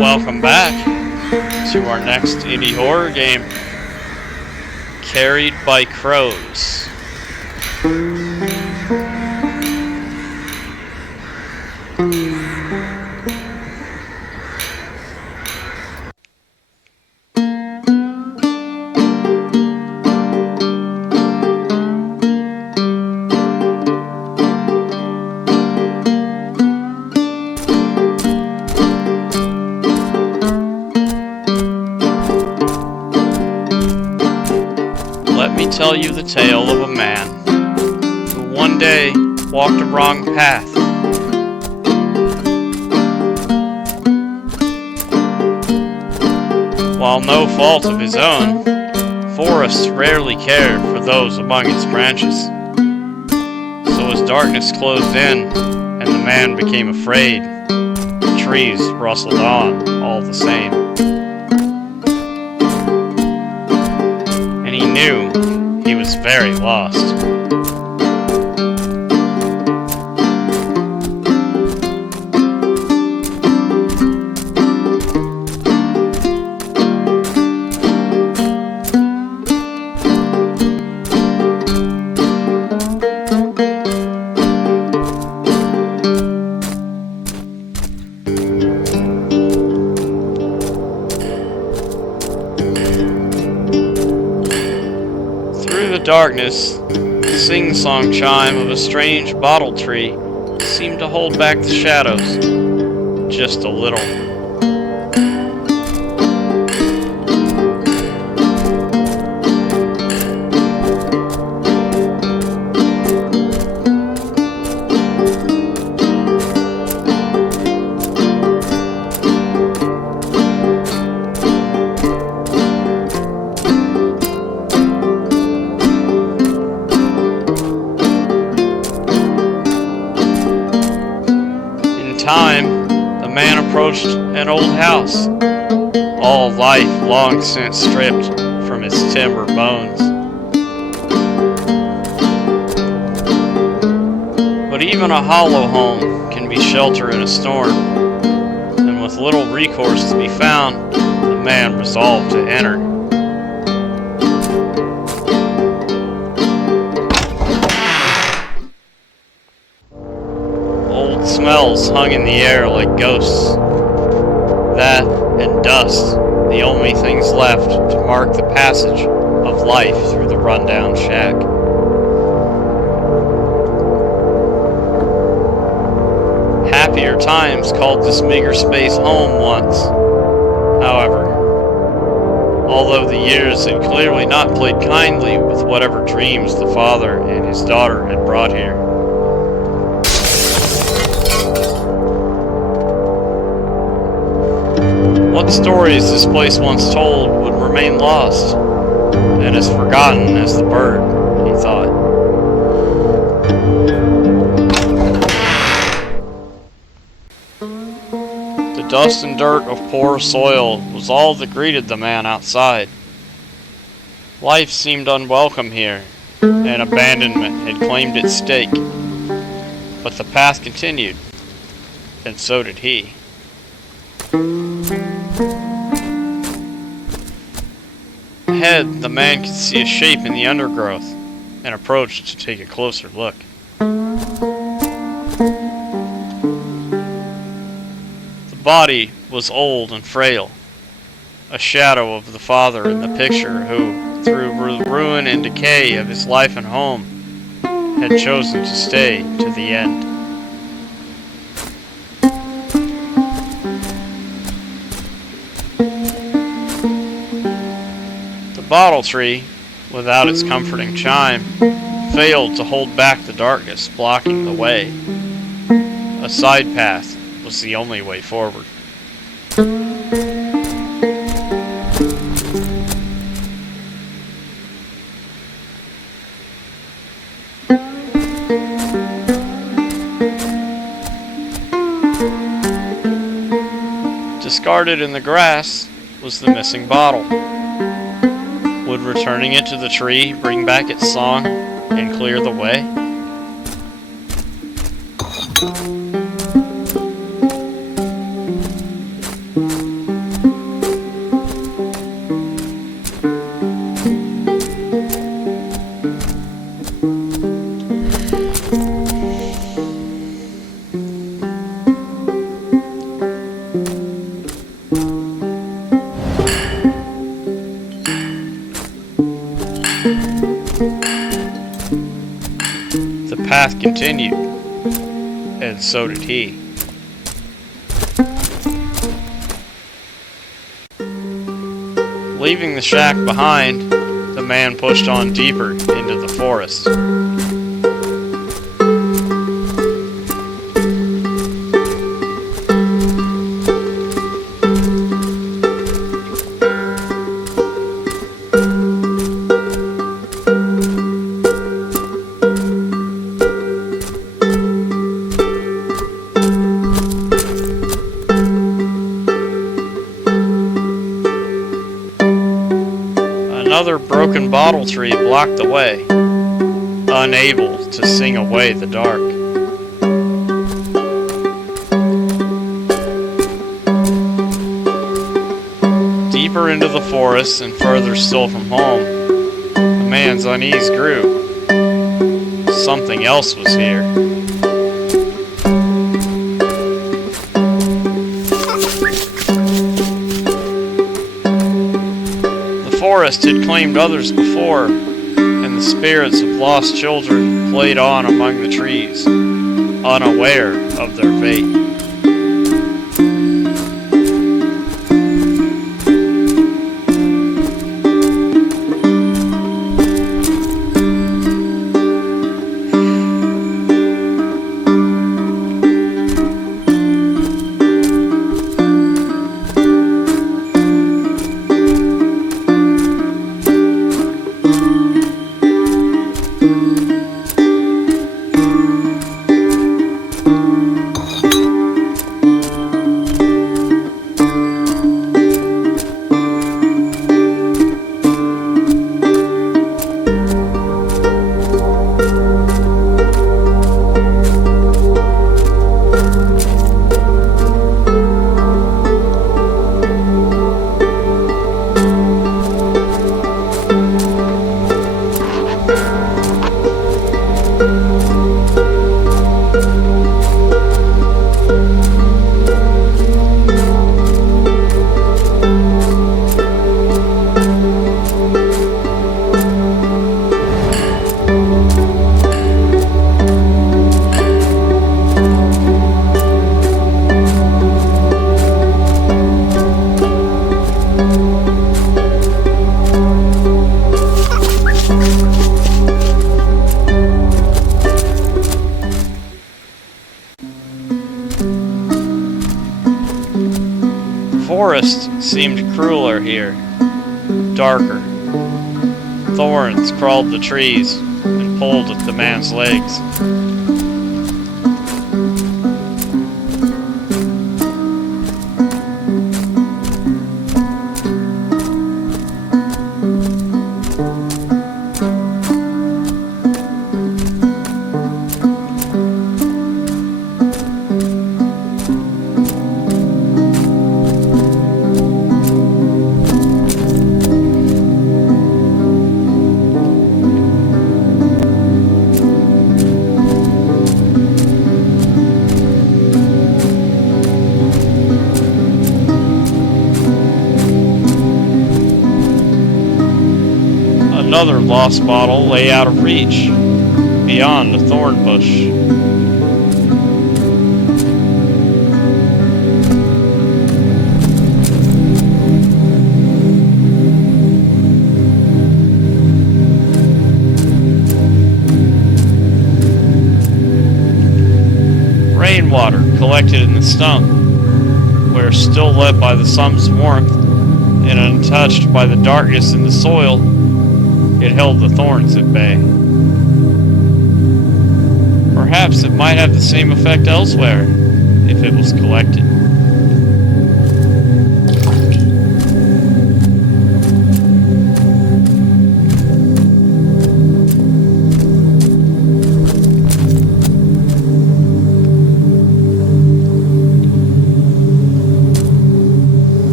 Welcome back to our next indie horror game, Carried by Crows. Let me tell you the tale of a man who one day walked a wrong path. While no fault of his own, forests rarely cared for those among its branches. So as darkness closed in and the man became afraid, the trees rustled on all the same. And he knew he was very lost. Through the darkness, the sing-song chime of a strange bottle tree seemed to hold back the shadows just a little. Time, the man approached an old house, all life long since stripped from its timber bones. But even a hollow home can be shelter in a storm, and with little recourse to be found, the man resolved to enter. Old smells hung in the air like ghosts. That and dust, the only things left to mark the passage of life through the rundown shack. Happier times called this meager space home once. However, although the years had clearly not played kindly with whatever dreams the father and his daughter had brought here. What stories this place once told would remain lost, and as forgotten as the bird, he thought. The dust and dirt of poor soil was all that greeted the man outside. Life seemed unwelcome here, and abandonment had claimed its stake. But the path continued, and so did he. Ahead, the man could see a shape in the undergrowth and approached to take a closer look. The body was old and frail, a shadow of the father in the picture who, through the ruin and decay of his life and home, had chosen to stay to the end. The bottle tree, without its comforting chime, failed to hold back the darkness blocking the way. A side path was the only way forward. Discarded in the grass was the missing bottle. Would returning it to the tree bring back its song and clear the way? path continued, and so did he. Leaving the shack behind, the man pushed on deeper into the forest. Another broken bottle tree blocked the way, unable to sing away the dark. Deeper into the forest and further still from home, the man's unease grew. Something else was here. The forest had claimed others before, and the spirits of lost children played on among the trees, unaware of their fate. The forest seemed crueler here, darker. Thorns crawled the trees and pulled at the man's legs. Another lost bottle lay out of reach, beyond a thorn bush. Rainwater collected in the stump, where still lit by the sun's warmth and untouched by the darkness in the soil, it held the thorns at bay. Perhaps it might have the same effect elsewhere, if it was collected.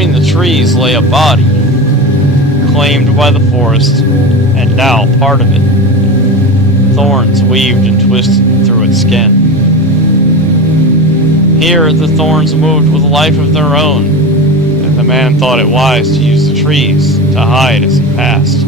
Between the trees lay a body, claimed by the forest, and now part of it. Thorns weaved and twisted through its skin. Here, the thorns moved with a life of their own, and the man thought it wise to use the trees to hide as he passed.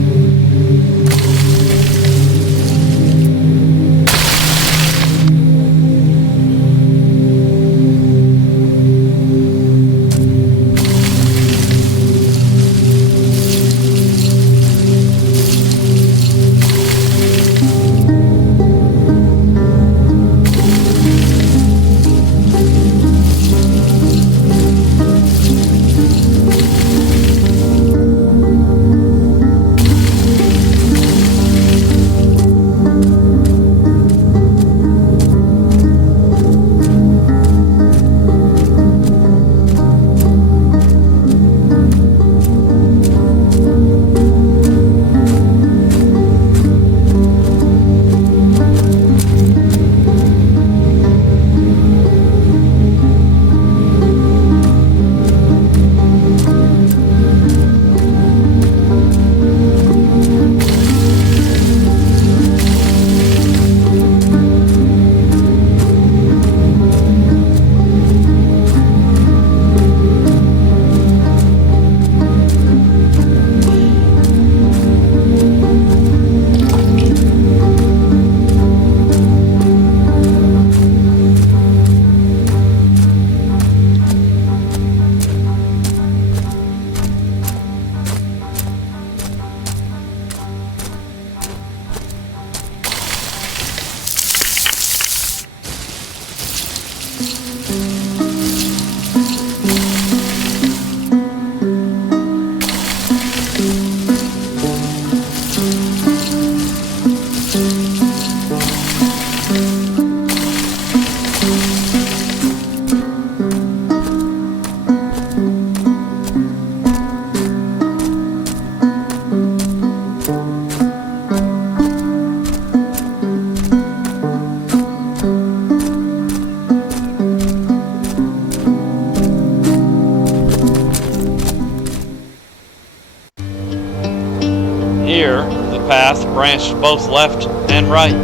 Here, the path branched both left and right.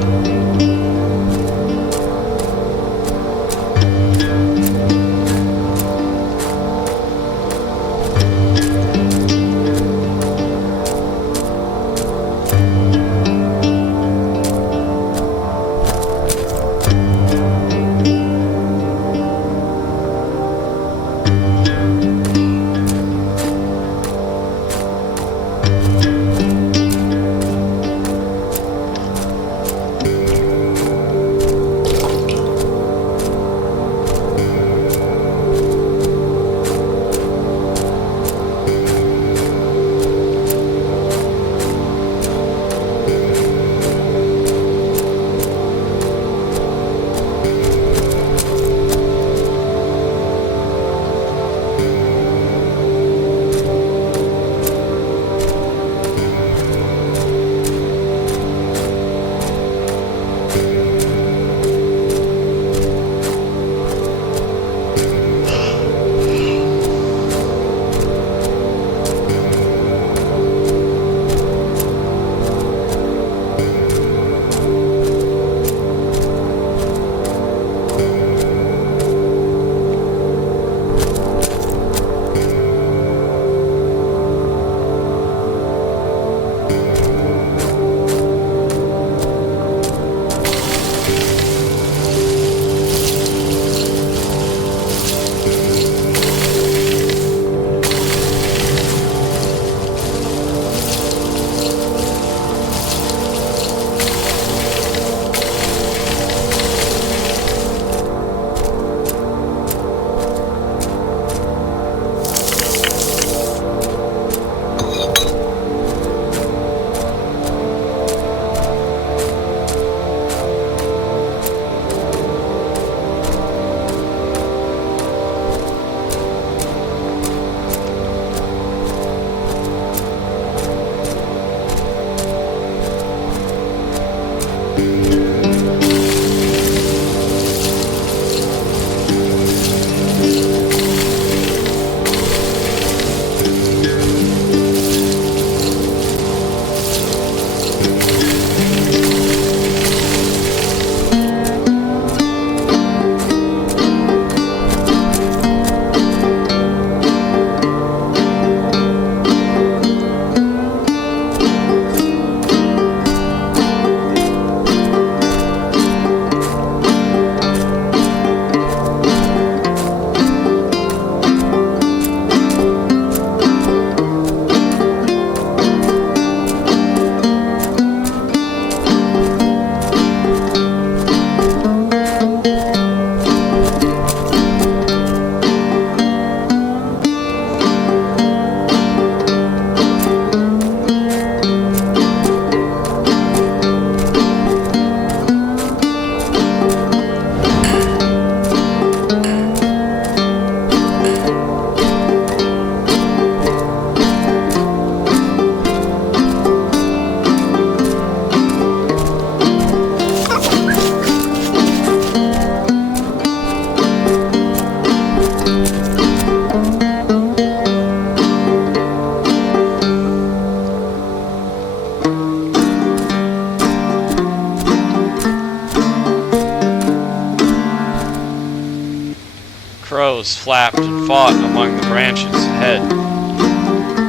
Crows flapped and fought among the branches ahead,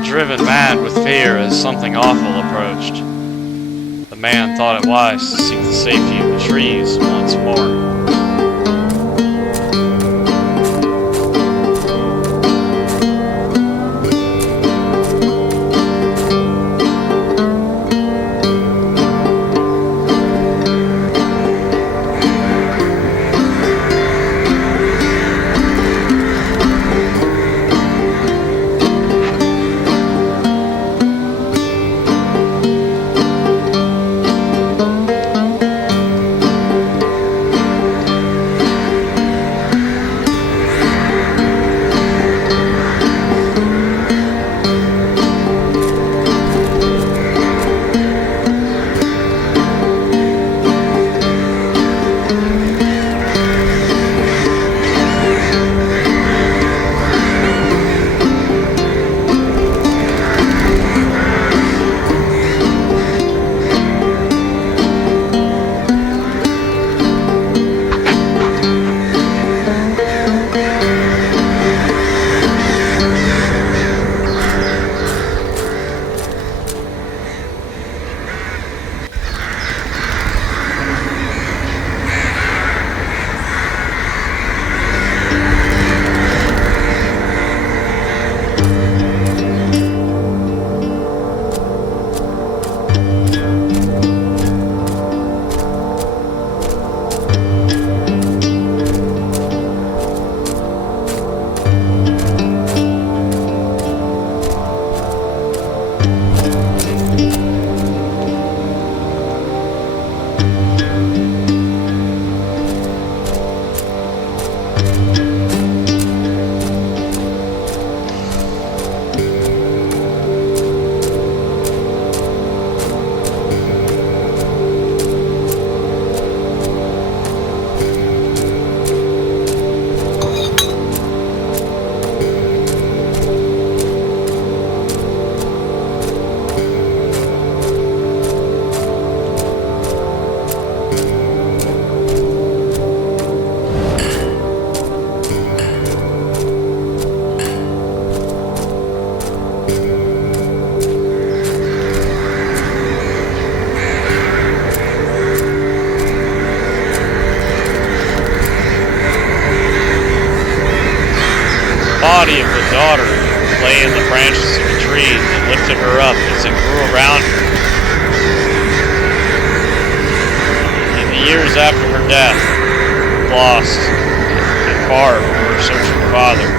driven mad with fear as something awful approached. The man thought it wise to seek the safety of the trees once more. body of the daughter lay in the branches of a tree that lifted her up as it grew around her. In the years after her death, lost and Barb were searching her father.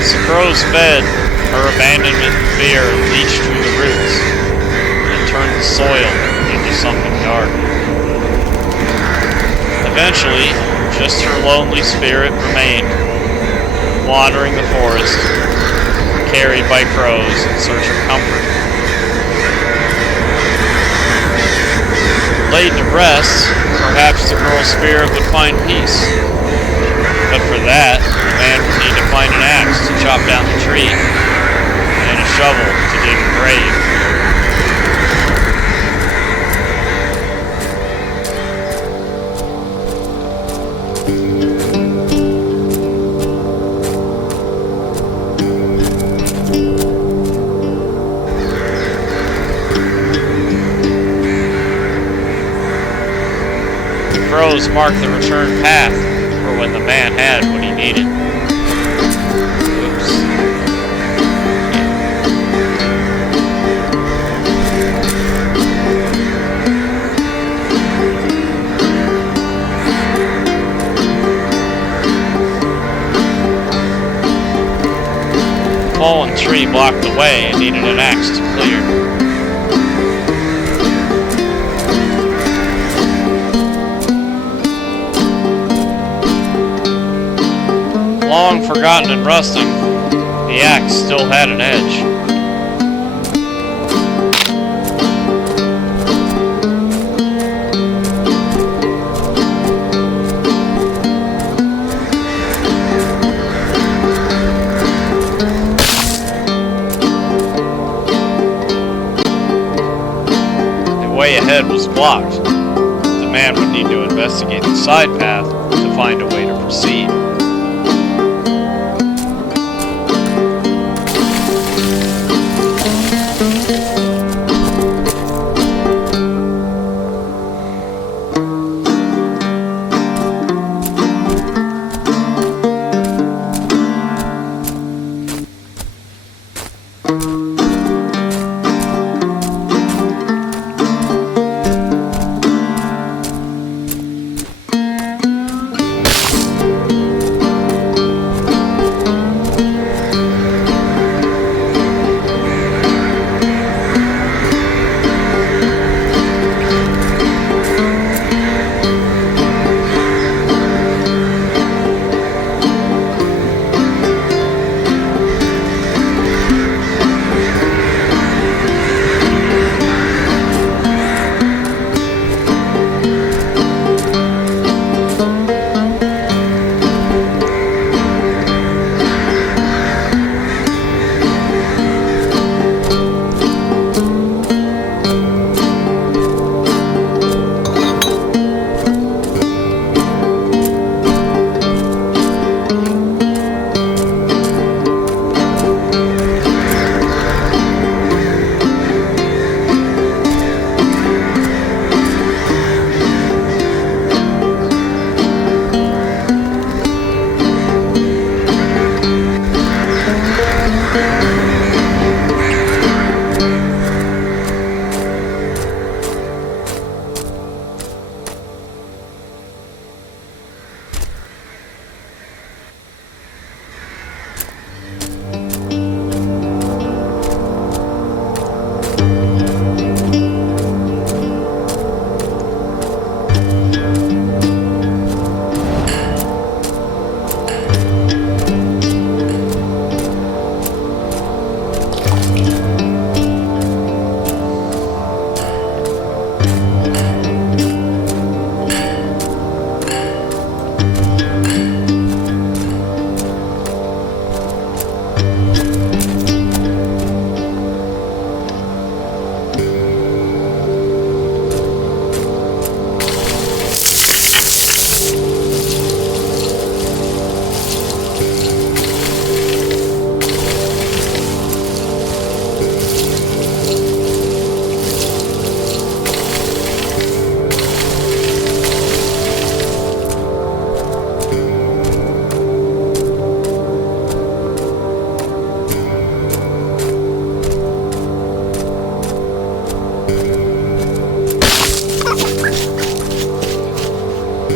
As the crows fed, her abandonment and fear leached through the roots and turned the soil into something dark. Eventually, just her lonely spirit remained, wandering the forest, carried by crows in search of comfort. Laid to rest, perhaps the girl's spirit would find peace chop down the tree, and a shovel to dig a grave. Crows marked the return path for when the man had what he needed. Oops. The fallen tree blocked the way and needed an axe to clear. Long forgotten and rusting, the axe still had an edge. The way ahead was blocked. The man would need to investigate the side path to find a way to proceed.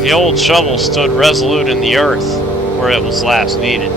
The old shovel stood resolute in the earth where it was last needed.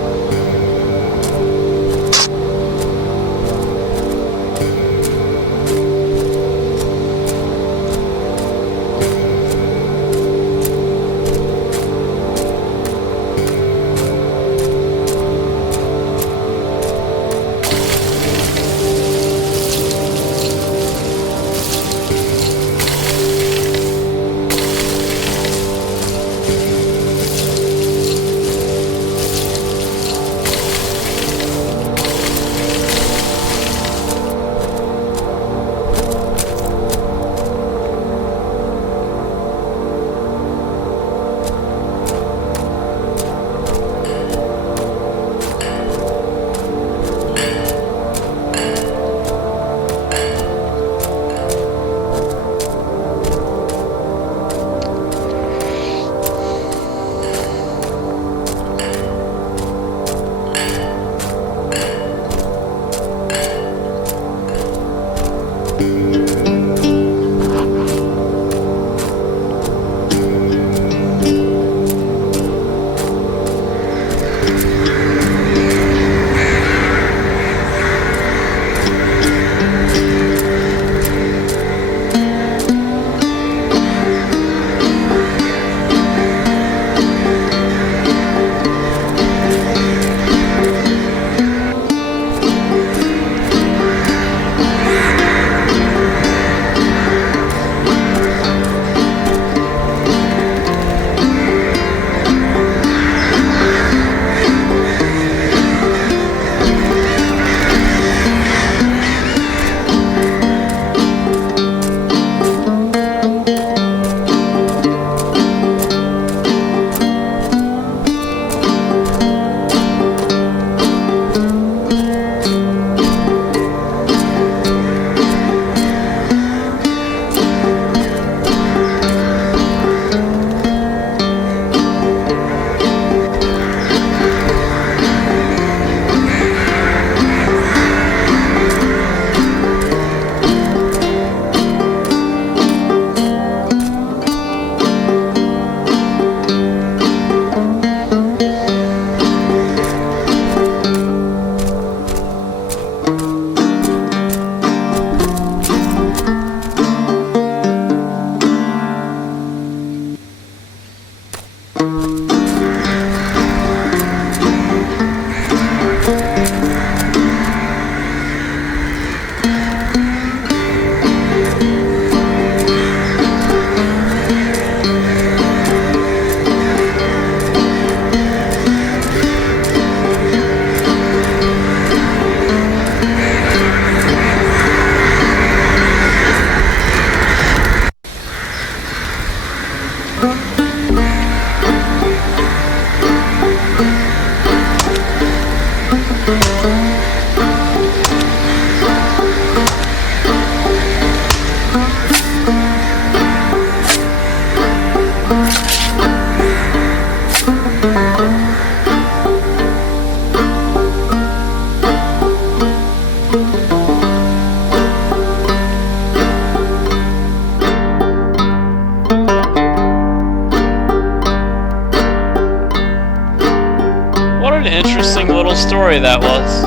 Interesting little story that was.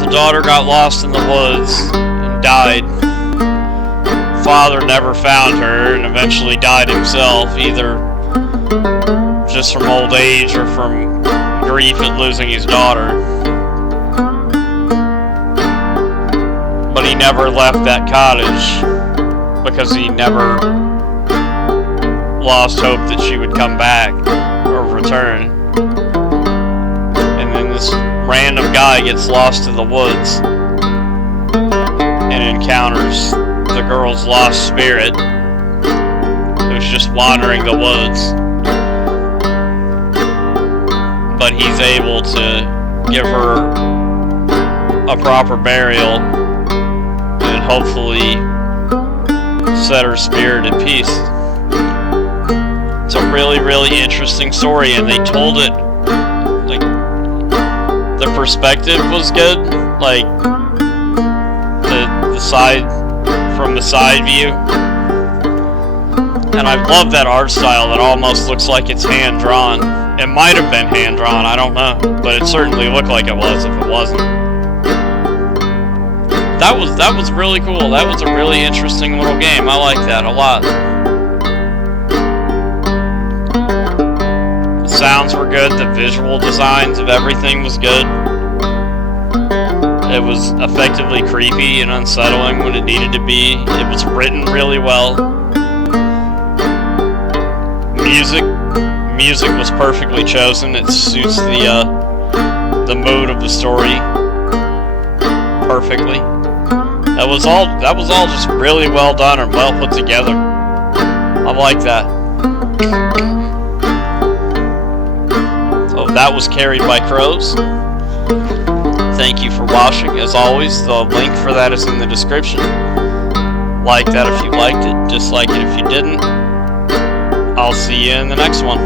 The daughter got lost in the woods and died. Father never found her and eventually died himself, either just from old age or from grief at losing his daughter. But he never left that cottage because he never lost hope that she would come back or return. And then this random guy gets lost in the woods and encounters the girl's lost spirit who's just wandering the woods. But he's able to give her a proper burial and hopefully set her spirit at peace. It's a really, really interesting story, and they told it, like, the perspective was good, like, the side, from the side view. And I love that art style that almost looks like it's hand-drawn. It might have been hand-drawn, I don't know, but it certainly looked like it was if it wasn't. That was really cool. That was a really interesting little game. I like that a lot. The sounds were good. The visual designs of everything was good. It was effectively creepy and unsettling when it needed to be. It was written really well. Music was perfectly chosen. It suits the mood of the story perfectly. That was all just really well done and well put together. I like that. So that was Carried by Crows. Thank you for watching. As always, the link for that is in the description. Like that if you liked it, dislike it if you didn't. I'll see you in the next one.